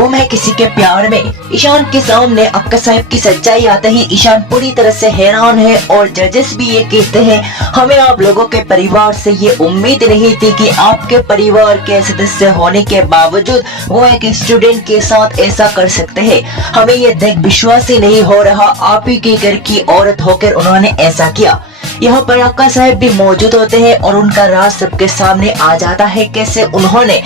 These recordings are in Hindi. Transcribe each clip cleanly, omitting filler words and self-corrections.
गुम है किसी के प्यार में। ईशान के सामने अक्का साहब की सच्चाई आते ही ईशान पूरी तरह से हैरान है और जजेस भी ये कहते हैं हमें आप लोगों के परिवार से ये उम्मीद नहीं थी कि आपके परिवार के सदस्य होने के बावजूद वो एक स्टूडेंट के साथ ऐसा कर सकते हैं। हमें ये देख विश्वास ही नहीं हो रहा, आप ही के घर की औरत होकर उन्होंने ऐसा किया। यहाँ पर अक्का साहब भी मौजूद होते हैं और उनका राज सबके सामने आ जाता है कैसे उन्होंने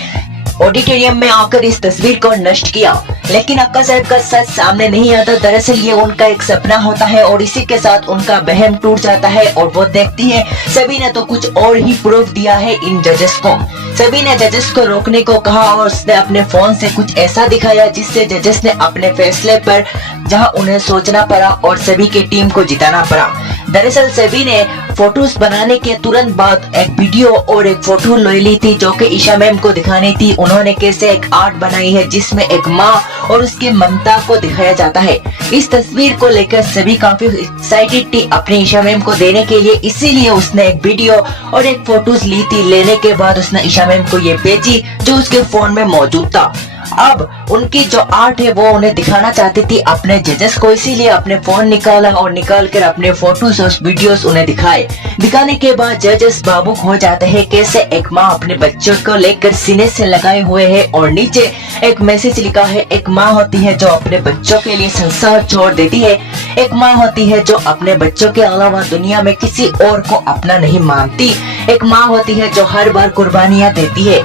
ऑडिटोरियम में आकर इस तस्वीर को नष्ट किया। लेकिन अक्का साहब का सच सामने नहीं आता। दरअसल ये उनका एक सपना होता है और इसी के साथ उनका वहम टूट जाता है और वो देखती है सभी ने तो कुछ और ही प्रूफ दिया है इन जजेस को। सभी ने जजेस को रोकने को कहा और उसने अपने फोन से कुछ ऐसा दिखाया जिससे जजेस ने अपने फैसले पर जहां उन्हें सोचना पड़ा और सभी की टीम को जिताना पड़ा। दरअसल सभी ने फोटोज बनाने के तुरंत बाद एक वीडियो और एक फोटो ले ली थी जो कि ईशा मैम को दिखानी थी। उन्होंने कैसे एक आर्ट बनाई है जिसमें एक माँ और उसकी ममता को दिखाया जाता है। इस तस्वीर को लेकर सभी काफी एक्साइटेड थी अपनी ईशा मैम को देने के लिए, इसीलिए उसने एक वीडियो और एक फोटोज ली थी। लेने के बाद उसने ईशा मैम को ये भेजी जो उसके फोन में मौजूद था। अब उनकी जो आर्ट है वो उन्हें दिखाना चाहती थी अपने जजेस को, इसीलिए अपने फोन निकाला और निकाल कर अपने फोटोज और वीडियोस उन्हें दिखाए। दिखाने के बाद जजेस भावुक हो जाते हैं कैसे एक माँ अपने बच्चों को लेकर सीने से लगाए हुए है और नीचे एक मैसेज लिखा है। एक माँ होती है जो अपने बच्चों के लिए संसार छोड़ देती है। एक माँ होती है जो अपने बच्चों के अलावा दुनिया में किसी और को अपना नहीं मानती। एक माँ होती है जो हर बार कुर्बानियाँ देती है।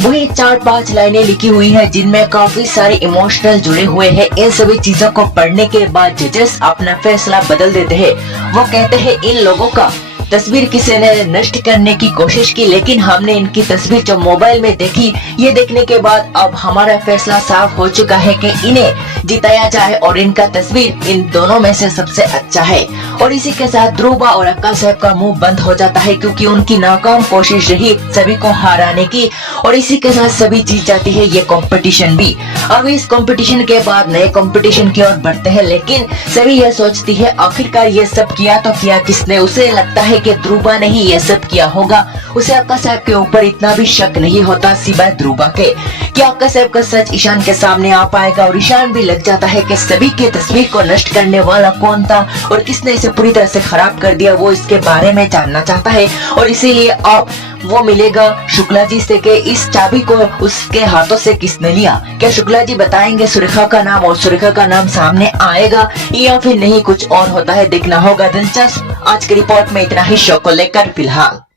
वही 4-5 लाइनें लिखी हुई है जिनमें काफी सारे इमोशनल जुड़े हुए हैं। इन सभी चीजों को पढ़ने के बाद जजेस अपना फैसला बदल देते हैं। वो कहते हैं इन लोगों का तस्वीर किसी ने नष्ट करने की कोशिश की, लेकिन हमने इनकी तस्वीर जो मोबाइल में देखी, ये देखने के बाद अब हमारा फैसला साफ हो चुका है कि इन्हें जिताया जाए और इनका तस्वीर इन दोनों में से सबसे अच्छा है। और इसी के साथ ध्रुवा और अक्का साहब का मुंह बंद हो जाता है क्योंकि उनकी नाकाम कोशिश रही सभी को हराने की और इसी के साथ सभी जीत जाती है ये कंपटीशन भी। अब इस कंपटीशन के बाद नए कंपटीशन की ओर बढ़ते हैं, लेकिन सभी ये सोचती है आखिरकार ये सब किया तो किया किसने। उसे लगता है कि ध्रुवा ने ही ये सब किया होगा। उसे अक्का साहब के ऊपर इतना भी शक नहीं होता सिवाय ध्रुवा के कि अक्का साहब का सच ईशान के सामने आ पाएगा। और ईशान भी लग जाता है कि सभी की तस्वीर को नष्ट करने वाला कौन था और किसने इसे पूरी तरह से खराब कर दिया, वो इसके बारे में जानना चाहता है। और इसीलिए अब वो मिलेगा शुक्ला जी से कि इस चाबी को उसके हाथों से किसने लिया। क्या शुक्ला जी बताएंगे सुरेखा का नाम और सुरेखा का नाम सामने आएगा या फिर नहीं कुछ और होता है, देखना होगा। दिलचस्प आज की रिपोर्ट में इतना ही। शो को लेकर फिलहाल